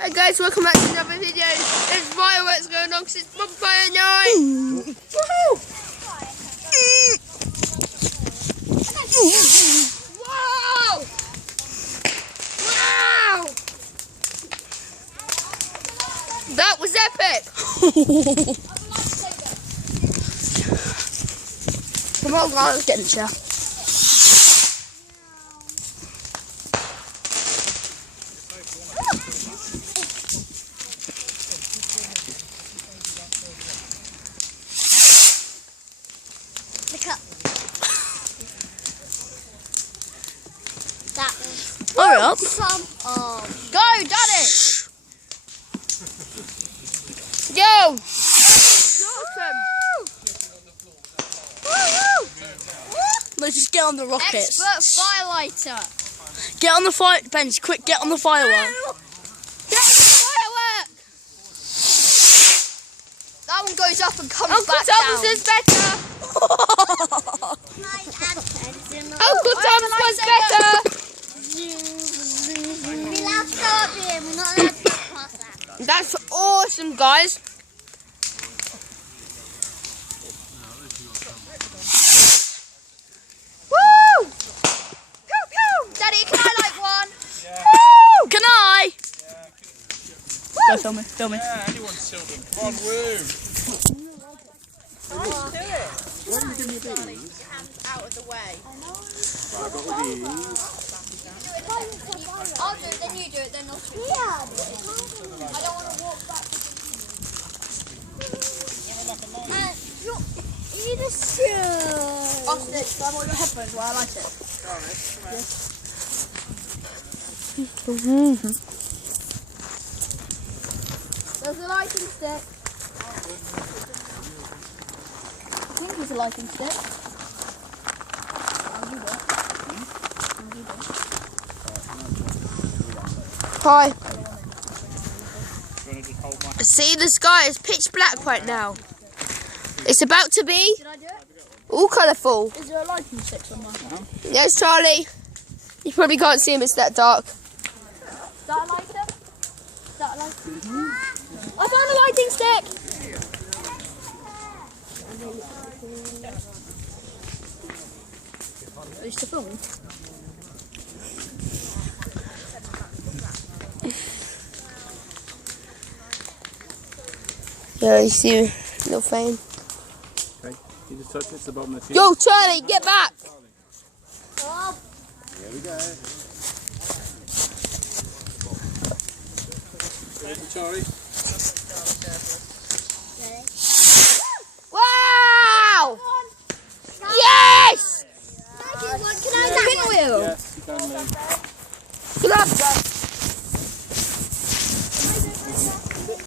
Hey guys, welcome back to another video. There's fireworks going on because it's Bonfire night. Woohoo! Wow! Wow! That was epic. Come on guys, get in the chair. Hurry up. Go, Daddy! Go! Let's just get on the rockets. Expert firelighter. Get on the fire bench, quick, get on the firework. Get on the firework! That one goes up and comes Uncle back Thomas down. is better! Uncle Thomas was better! That's awesome, guys. Woo! Pew pew! Daddy, can I like one? Yeah. Woo! Can I? Yeah. Go film me, film me. Yeah, anyone's children. Come on, woo! Why are you doing it? Out of the way. Right, I've got all these. I'll do it, then you do it, then I'll do it. I don't want to walk back. You just should. Off this, I want your headphones while I light it. There's a lighting stick. I think there's a lighting stick. Hi. See, the sky is pitch black right now. It's about to be Did I do it? all colourful. Is there a lighting stick somewhere? Yes, Charlie. You probably can't see him, it's that dark. Is that a lighter? Is that a lighter? I found a lighting stick! Are you still filming? Yeah, you see little flame. Okay, you just touch it, it's the bottom of the Yo, Charlie, get back! Here we go. Ready, Charlie? Wow! Yes! Can I have that pinwheel? Yes, you can, Lou. Good luck,